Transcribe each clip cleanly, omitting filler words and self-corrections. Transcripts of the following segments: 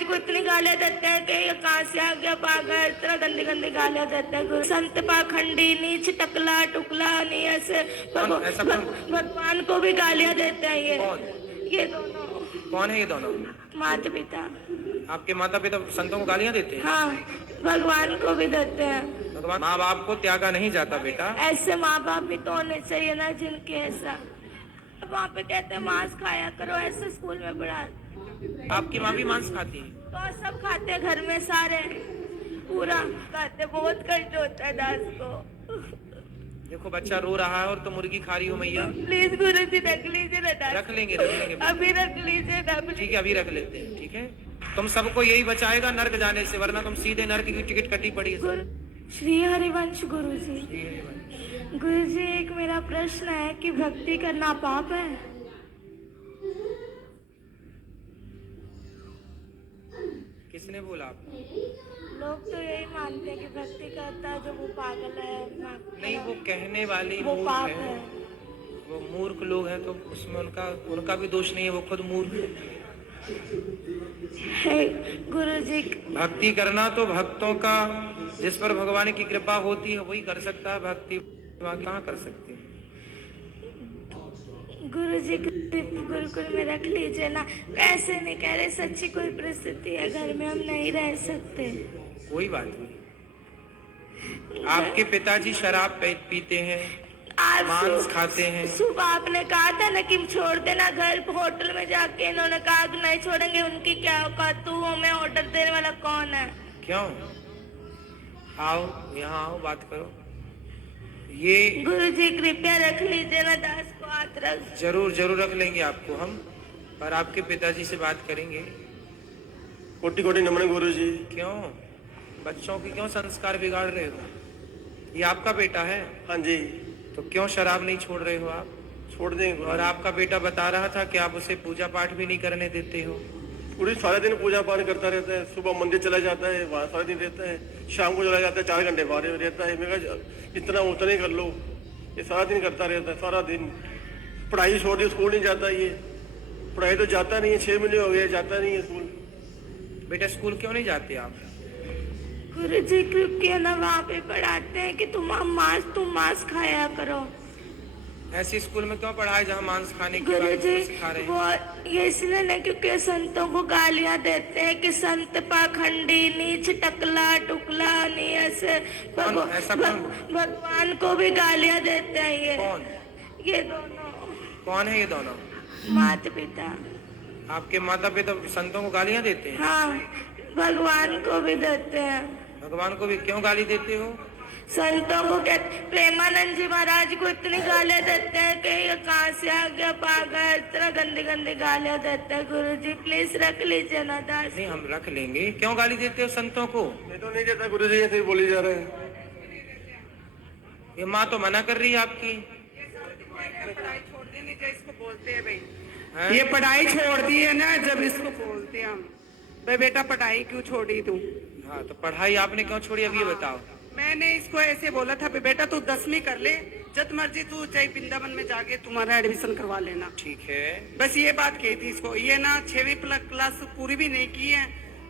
महाराज को इतनी गालियां देते हैं कि ये कहाँ से आ गया पागल, इतना गंदी गंदी गालियां देते हैं। संत पाखंडी, नीच, टकला टुकला, नहीं ऐसे भगवान को भी गालियां देते हैं ये दोनों। कौन है ये दोनों? माता पिता। आपके माता पिता संतों को गालियां देते हैं? हाँ, भगवान को भी देते हैं। भगवान माँ बाप को त्यागा नहीं जाता बेटा। ऐसे माँ बाप भी तो होने चाहिए ना जिनके ऐसा। वहाँ पे कहते हैं मांस खाया करो, ऐसे स्कूल में पढ़ा। आपकी माँ भी मांस खाती है? तो सब खाते हैं घर में, सारे पूरा खाते। बहुत कष्ट होता है दास को। देखो बच्चा रो रहा है और तो मुर्गी खा रही हो मैया। प्लीज गुरु जी रख लीजिए ना दास। रख लेंगे अभी रख लीजिए ना। ठीक है अभी रख लेते हैं। ठीक है, तुम सबको यही बचाएगा नर्क जाने से, वरना तुम सीधे नर्क की टिकट कटी पड़ी है। श्री हरिवंश गुरु जी। गुरु जी एक मेरा प्रश्न है कि भक्ति करना पाप है? किसने बोला आपको? लोग तो यही मानते हैं कि भक्ति करता है जो वो पागल है। नहीं, वो कहने वाले वो मूर्ख पाप है। है। वो मूर्ख लोग हैं तो उसमें उनका भी दोष नहीं है, वो खुद मूर्ख है। गुरु जी भक्ति करना तो भक्तों का, जिस पर भगवान की कृपा होती है वही कर सकता है भक्ति, कहाँ कर सकते हैं। गुरु जी गुरुकुल में रख लीजिए ना। ऐसे नहीं कह रहे, सच्ची कोई परिस्थिति है घर में, हम नहीं रह सकते। कोई बात नहीं। आपके पिताजी शराब पीते हैं, मांस खाते हैं। सुबह आपने कहा था ना कि छोड़ देना घर, होटल में जाके इन्होंने कहा कि नहीं छोड़ेंगे। उनकी क्या औकात, तू हमें ऑर्डर देने वाला कौन है? क्यों? आओ यहाँ आओ, बात करो। ये गुरु जी कृपया रख लीजिए ना दास को, हाथ रख। जरूर रख लेंगे आपको हम, पर आपके पिताजी से बात करेंगे। कोटि कोटि नमन गुरु जी। क्यों बच्चों की क्यों संस्कार बिगाड़ रहे हो? ये आपका बेटा है? हाँ जी। तो क्यों शराब नहीं छोड़ रहे हो आप? छोड़ देंगे। और आपका बेटा बता रहा था कि आप उसे पूजा पाठ भी नहीं करने देते हो। पूरी सारे दिन पूजा पाठ करता रहता है। सुबह मंदिर चला जाता है, वहाँ सारा दिन रहता है। शाम को चला जाता है, 4 घंटे बाहर रहता है। मैं कहा इतना उतना ही कर लो। ये सारा दिन करता रहता है, सारा दिन। पढ़ाई छोड़ दी, स्कूल नहीं जाता ये। पढ़ाई तो जाता नहीं है, 6 महीने हो गए जाता नहीं है स्कूल। बेटा स्कूल क्यों नहीं जाते आप? गुरु जी कृपया ना वहाँ पे पढ़ाते हैं कि तुम मांस खाया करो। ऐसे स्कूल में क्यों पढ़ाए जहाँ मांस खाने की गुरु जी सिखा रहे हैं? वो ये इसलिए नहीं क्योंकि संतों को गालियां देते हैं कि संत पाखंडी, नीच, टकला टुकला, नहीं ऐसे। भगवान को भी गालियां देते हैं ये। कौन? ये दोनों। कौन है ये दोनों? माता पिता। आपके माता पिता संतों को गालियां देते हैं? हाँ, भगवान को भी देते हैं। भगवान को भी क्यों गाली देते हो? संतों को प्रेमानंद जी महाराज को इतनी गालियां देते हैं कि ये कहाँ से आ गया पागल, इतना गंदी गंदी गालियां देते हैं। गुरु जी प्लीज रख लीजिए ना दास। नहीं हम रख लेंगे। क्यों गाली देते हो संतों को? मैं तो नहीं देता गुरु जी, ऐसे ही बोली जा रहे हैं। ये माँ तो मना कर रही है आपकी। पढ़ाई छोड़ देनी जो इसको बोलते हैं भाई, ये पढ़ाई छोड़ दी है ना जब इसको बोलते हैं हम, भाई बेटा पढ़ाई क्यों छोड़ी तू? हाँ तो पढ़ाई आपने क्यों छोड़ी अभी ये बताओ। मैंने इसको ऐसे बोला था बेटा तू 10वीं कर ले, जब मर्जी तू चाहे वृंदावन में जाके तुम्हारा एडमिशन करवा लेना। ठीक है, बस ये बात कही थी इसको। ये ना 6वीं क्लास पूरी भी नहीं की है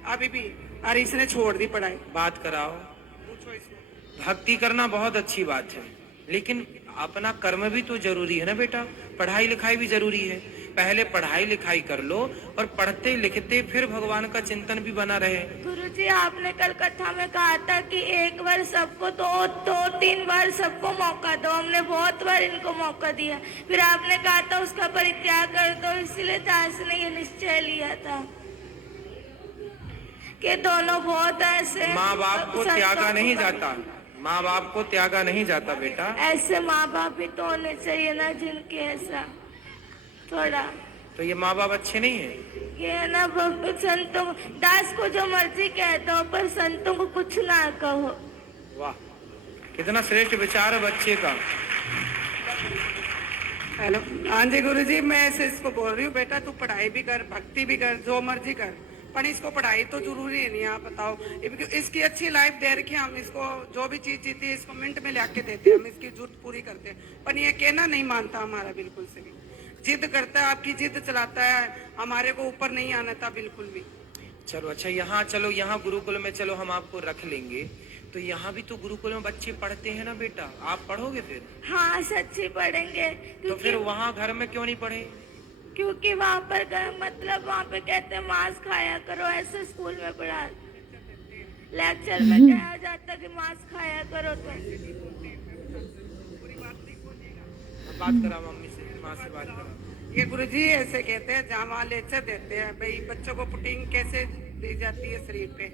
अभी भी, और इसने छोड़ दी पढ़ाई। बात कराओ, पूछो इसको। भक्ति करना बहुत अच्छी बात है, लेकिन अपना कर्म भी तो जरूरी है ना बेटा। पढ़ाई लिखाई भी जरूरी है। पहले पढ़ाई लिखाई कर लो और पढ़ते लिखते फिर भगवान का चिंतन भी बना रहे। गुरुजी आपने कल कथा में कहा था कि एक बार सबको दो 3 बार सबको मौका दो। हमने बहुत बार इनको मौका दिया, फिर आपने कहा था उसका परित्याग कर दो। इसलिए दास ने ये निश्चय लिया था कि दोनों बहुत ऐसे। माँ बाप को त्यागा नहीं जाता, माँ बाप को त्यागा नहीं जाता बेटा। ऐसे माँ बाप भी तो होने चाहिए ना जिनके ऐसा थोड़ा। तो ये माँ बाप अच्छे नहीं है? ये है ना संतों दास को जो मर्जी कह दो, पर संतों को कुछ ना कहो। वाह, कितना श्रेष्ठ विचार है बच्चे का। हेलो, हाँ जी गुरु जी, मैं ऐसे इसको बोल रही हूँ बेटा तू पढ़ाई भी कर, भक्ति भी कर, जो मर्जी कर, पर इसको पढ़ाई तो जरूरी है नहीं। आप बताओ, इसकी अच्छी लाइफ दे रखी है, हम इसको जो भी चीज जीती है इसको मिनट में लाके देते हैं, हम इसकी जरूरत पूरी करते हैं, पर ये कहना नहीं मानता हमारा बिल्कुल से भी। जिद करता है, आपकी जिद चलाता है, हमारे को ऊपर नहीं आना था बिल्कुल भी। चलो अच्छा, यहाँ चलो, यहाँ गुरुकुल में चलो हम आपको रख लेंगे। तो यहाँ भी तो गुरुकुल में बच्चे पढ़ते हैं ना बेटा, आप पढ़ोगे फिर? हाँ सच्ची पढ़ेंगे, तो फिर वहाँ घर में क्यों नहीं पढ़े? क्योंकि वहाँ पर मतलब वहाँ पे कहते हैं मांस खाया करो, ऐसे स्कूल में पढ़ा, लेक्चर में कहा जाता कि मांस खाया करो। तो बात करा मम्मी से, माँ से बात करा। ये गुरुजी ऐसे कहते हैं, जहाँ वहाँ लेक्चर देते हैं भाई बच्चों को प्रोटीन कैसे दी जाती है शरीर पे,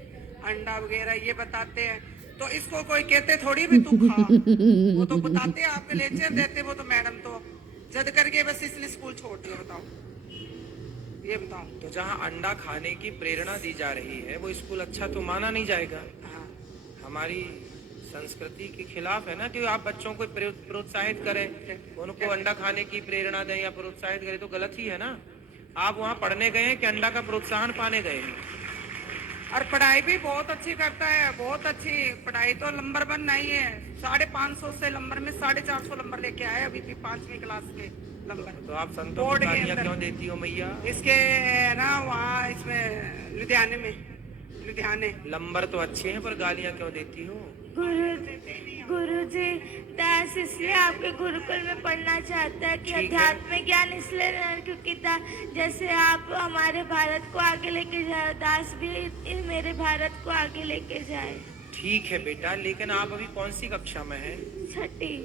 अंडा वगैरह ये बताते हैं। तो इसको कोई कहते थोड़ी भी तू खा, वो तो बताते हैं, आपके लेक्चर देते वो तो मैडम तो जद करके बस इसलिए स्कूल छोड़ दिया। बताओ, ये बताओ। तो जहाँ अंडा खाने की प्रेरणा दी जा रही है वो स्कूल अच्छा तो माना नहीं जाएगा। हाँ, हमारी संस्कृति के खिलाफ है ना कि आप बच्चों को प्रोत्साहित करें, उनको अंडा खाने की प्रेरणा दें या प्रोत्साहित करें, तो गलत ही है ना। आप वहाँ पढ़ने गए हैं कि अंडा का प्रोत्साहन पाने गए हैं? और पढ़ाई भी बहुत अच्छी करता है, बहुत अच्छी पढ़ाई, तो नंबर 1 नहीं है। 550 से नंबर में 450 नंबर लेके आए अभी भी 5वीं क्लास के नंबर। तो आप संतों बोर्ड को के गालियाँ अंदर। क्यों देती हो मैया? इसके ना वहाँ इसमें लुधियाने में, लुधियाने नंबर तो अच्छे हैं पर गालियाँ क्यों देती हो? गुरुजी दास इसलिए आपके गुरुकुल में पढ़ना चाहता है कि ठीक है। अध्यात्म ज्ञान इसलिए नहीं, क्योंकि जैसे आप हमारे भारत को आगे लेके जाए, दास भी मेरे भारत को आगे लेके जाए। ठीक है बेटा, लेकिन आप अभी कौन सी कक्षा में हैं? 6ठी।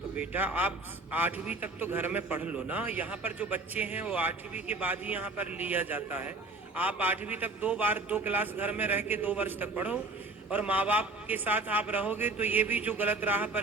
तो बेटा आप 8वीं तक तो घर में पढ़ लो ना। यहाँ पर जो बच्चे हैं वो 8वीं के बाद ही यहाँ पर लिया जाता है। आप 8वीं तक 2 क्लास घर में रह के 2 वर्ष तक पढ़ो, और माँ बाप के साथ आप रहोगे तो ये भी जो गलत राह पर